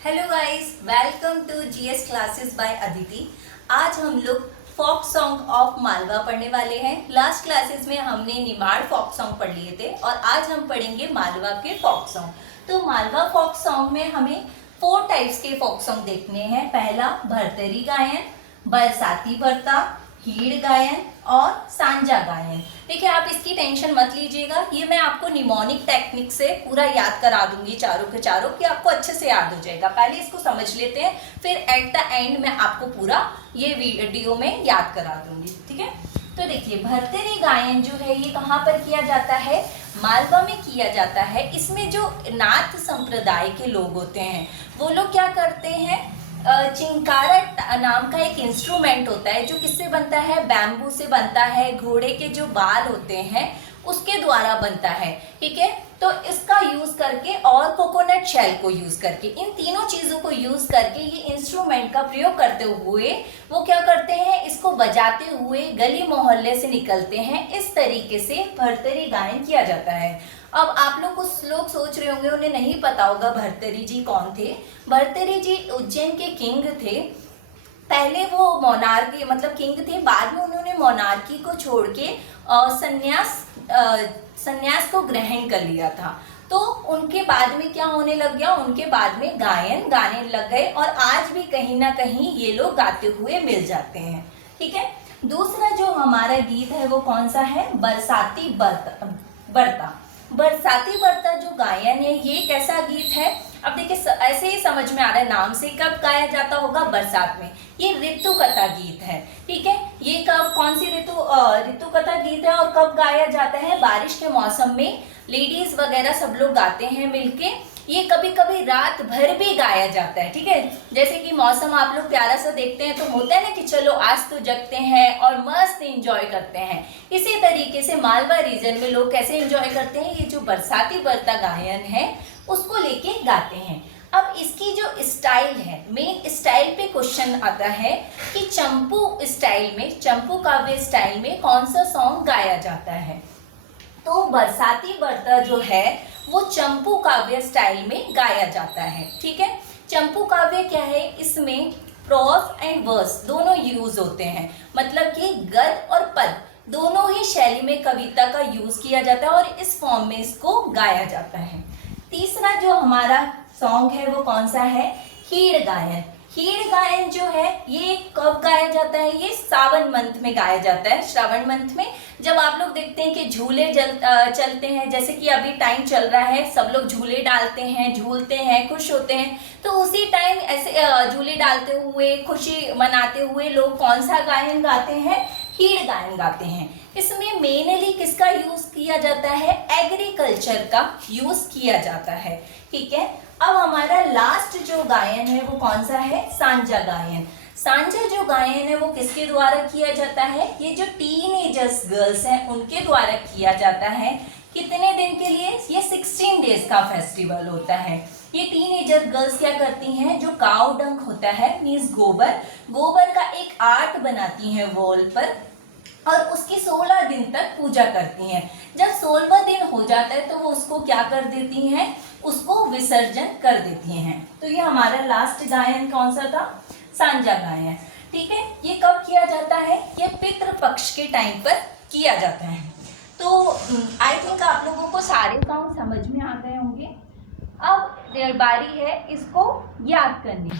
Hello guys, welcome to GS classes by Aditi. आज हम लोग फोक सॉन्ग ऑफ मालवा पढ़ने वाले हैं। लास्ट क्लासेस में हमने निमाड़ फोक सॉन्ग पढ़ लिए थे और आज हम पढ़ेंगे मालवा के फोक सॉन्ग। तो मालवा फोक सॉन्ग में हमें 4 टाइप्स के फोक सॉन्ग देखने हैं। पहला भरतरी गायन, बरसाती बरता, हीड़ गायन और सांझा गायन। देखिए, आप इसकी टेंशन मत लीजिएगा, ये मैं आपको निमोनिक टेक्निक से पूरा याद करा दूंगी चारों के चारों, कि आपको अच्छे से याद हो जाएगा। पहले इसको समझ लेते हैं, फिर एट द एंड मैं आपको पूरा ये वीडियो में याद करा दूंगी। ठीक है, तो देखिए, भरतरी गायन जो है ये कहाँ पर किया जाता है? मालवा में किया जाता है। इसमें जो नाथ संप्रदाय के लोग होते हैं वो लोग क्या करते हैं, चिंकारा नाम का एक इंस्ट्रूमेंट होता है जो किससे बनता है? बैम्बू से बनता है। घोड़े के जो बाल होते हैं उसके द्वारा बनता है। ठीक है, तो इसका यूज करके और कोकोनट शेल को यूज करके, इन तीनों चीजों को यूज करके ये इंस्ट्रूमेंट का प्रयोग करते हुए वो क्या करते हैं, इसको बजाते हुए गली मोहल्ले से निकलते हैं। इस तरीके से भरतरी गायन किया जाता है। अब आप लोग कुछ लोग सोच रहे होंगे, उन्हें नहीं पता होगा भरतरी जी कौन थे। भरतरी जी उज्जैन के किंग थे। पहले वो मोनार्की मतलब किंग थे, बाद में उन्होंने मोनार्की को छोड़ के संन्यास को ग्रहण कर लिया था। तो उनके बाद में क्या होने लग गया, उनके बाद में गायन गाने लग गए और आज भी कहीं ना कहीं ये लोग गाते हुए मिल जाते हैं। ठीक है, दूसरा जो हमारा गीत है वो कौन सा है? बरसाती बरता। बरसाती बरता जो गायन है ये कैसा गीत है? अब देखिए, ऐसे ही समझ में आ रहा है नाम से, कब गाया जाता होगा? बरसात में। ये ऋतु कथा गीत है। ठीक है, ये कब, कौन सी ऋतु कथा गीत है और कब गाया जाता है? बारिश के मौसम में लेडीज वगैरह सब लोग गाते हैं मिलके। ये कभी कभी रात भर भी गाया जाता है। ठीक है, जैसे कि मौसम आप लोग प्यारा सा देखते हैं तो होता है ना कि चलो आज तो जगते हैं और मस्त एंजॉय करते हैं। इसी तरीके से मालवा रीजन में लोग कैसे एंजॉय करते हैं, ये जो बरसाती बरता गायन है उसको लेके गाते हैं। अब इसकी जो स्टाइल है, मेन स्टाइल पे क्वेश्चन आता है कि चंपू स्टाइल में, चंपू काव्य स्टाइल में कौन सा सॉन्ग गाया जाता है? तो बरसाती बरता जो है वो चंपू काव्य स्टाइल में गाया जाता है। ठीक है, चंपू काव्य क्या है? इसमें प्रोज एंड वर्स दोनों यूज होते हैं, मतलब कि गद और पद दोनों ही शैली में कविता का यूज किया जाता है और इस फॉर्म में इसको गाया जाता है। तीसरा जो हमारा सॉन्ग है वो कौन सा है? हीड़ गायन। हीड़ गायन जो है ये कब गाया जाता है? ये सावन मंथ में गाया जाता है। श्रावण मंथ में जब आप लोग देखते हैं कि झूले चलते हैं, जैसे कि अभी टाइम चल रहा है, सब लोग झूले डालते हैं, झूलते हैं, खुश होते हैं, तो उसी टाइम ऐसे झूले डालते हुए, खुशी मनाते हुए लोग कौन सा गायन गाते हैं? हीड़ गायन गाते हैं। इसमें मेनली किसका यूज किया जाता है? एग्रीकल्चर का यूज किया जाता है। ठीक है, अब हमारा लास्ट जो गायन है वो कौन सा है? सांझा गायन। सांझा जो गायन है वो किसके द्वारा किया जाता है? ये जो टीनेजर्स गर्ल्स हैं उनके द्वारा किया जाता है। कितने दिन के लिए? ये 16 डेज का फेस्टिवल होता है। ये टीनेजर गर्ल्स क्या करती हैं, जो काऊ डंग होता है मीन्स गोबर का एक आर्ट बनाती हैं वॉल पर और उसकी 16 दिन तक पूजा करती हैं। जब 16वां दिन हो जाता है तो वो उसको क्या कर देती हैं? उसको विसर्जन कर देती हैं। तो ये हमारा लास्ट गायन कौन सा था? सांझा गायन। ठीक है, ये कब किया जाता है? ये पितृ पक्ष के टाइम पर किया जाता है। तो आई थिंक आप लोगों को सारे सॉन्ग समझ में आ गए होंगे। अब बारी है इसको याद करने।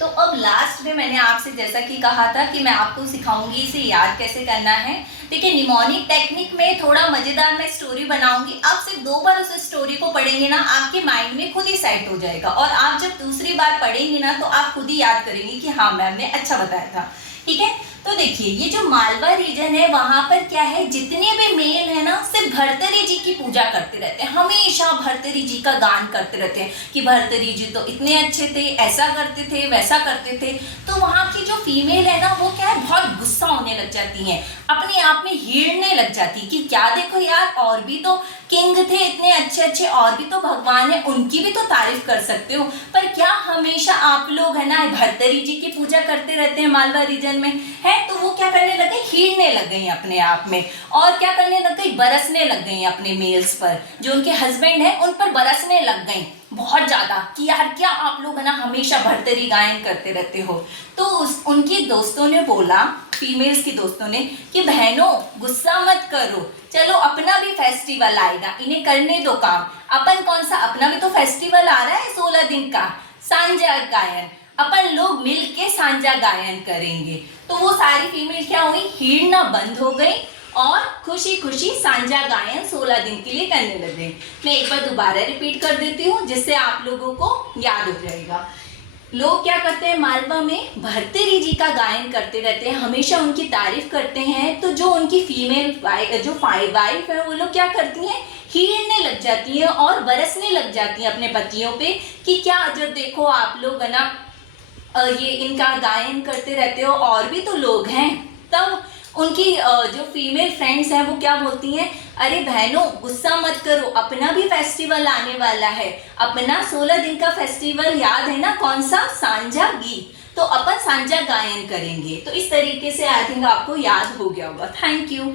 तो अब लास्ट में मैंने आपसे जैसा कि कहा था कि मैं आपको सिखाऊंगी इसे याद कैसे करना है। देखिए, निमोनिक टेक्निक में थोड़ा मजेदार मैं स्टोरी बनाऊंगी। आप सिर्फ 2 बार उस स्टोरी को पढ़ेंगे ना, आपके माइंड में खुद ही सेट हो जाएगा और आप जब दूसरी बार पढ़ेंगे ना तो आप खुद ही याद करेंगे कि हाँ मैम ने अच्छा बताया था। ठीक है, तो देखिए, ये जो मालवा रीजन है वहां पर क्या है, जितने भी मेल है ना सिर्फ भरतरी जी की पूजा करते रहते हैं, हमेशा भरतरी जी का गान करते रहते हैं कि भरतरी जी तो इतने अच्छे थे, ऐसा करते थे, वैसा करते थे। तो वहां की जो फीमेल है ना वो क्या है, बहुत गुस्सा होने लग जाती हैं, अपने आप में हिड़ने लग जाती कि क्या देखो यार, और भी तो किंग थे इतने अच्छे अच्छे, और भी तो भगवान है, उनकी भी तो तारीफ कर सकते हो, पर क्या हमेशा आप लोग है ना भरतरी जी की पूजा करते रहते हैं मालवा रीजन में है। तो वो क्या करने लग गई, हिड़ने लग गई अपने आप में, और क्या करने लग गई, बरसने लग गई अपने मेल्स पर, जो उनके हस्बैंड है उन पर बरसने लग गई, बहुत ज्यादा कि यार क्या आप लोग है ना हमेशा भर्तरी गायन करते रहते हो। तो उनकी दोस्तों ने बोला, फीमेल्स की दोस्तों ने, कि बहनों गुस्सा मत करो, चलो अपना भी फेस्टिवल आएगा, इन्हें करने दो काम। अपन कौन सा, अपना भी तो फेस्टिवल आ रहा है 16 दिन का, सांझा गायन, अपन लोग मिल के सांझा गायन करेंगे। तो वो सारी फीमेल क्या हुई, हिड़ना बंद हो गई और खुशी खुशी सांझा गायन 16 दिन के लिए करने लगे। मैं एक बार दोबारा रिपीट कर देती हूँ जिससे आप लोगों को याद हो जाएगा। लोग क्या करते हैं, मालवा में भर्तरी जी का गायन करते रहते हैं, हमेशा उनकी तारीफ करते हैं। तो जो उनकी फीमेल जो वाइफ है वो लोग क्या करती हैं, हीरने लग जाती हैं और बरसने लग जाती हैं अपने पतियों पे कि क्या जब देखो आप लोग है ना ये इनका गायन करते रहते हो, और भी तो लोग हैं। तब उनकी जो फीमेल फ्रेंड्स हैं वो क्या बोलती हैं, अरे बहनों गुस्सा मत करो, अपना भी फेस्टिवल आने वाला है, अपना 16 दिन का फेस्टिवल याद है ना, कौन सा, सांझा गीत, तो अपन सांझा गायन करेंगे। तो इस तरीके से आई थिंक आपको याद हो गया होगा। Thank you.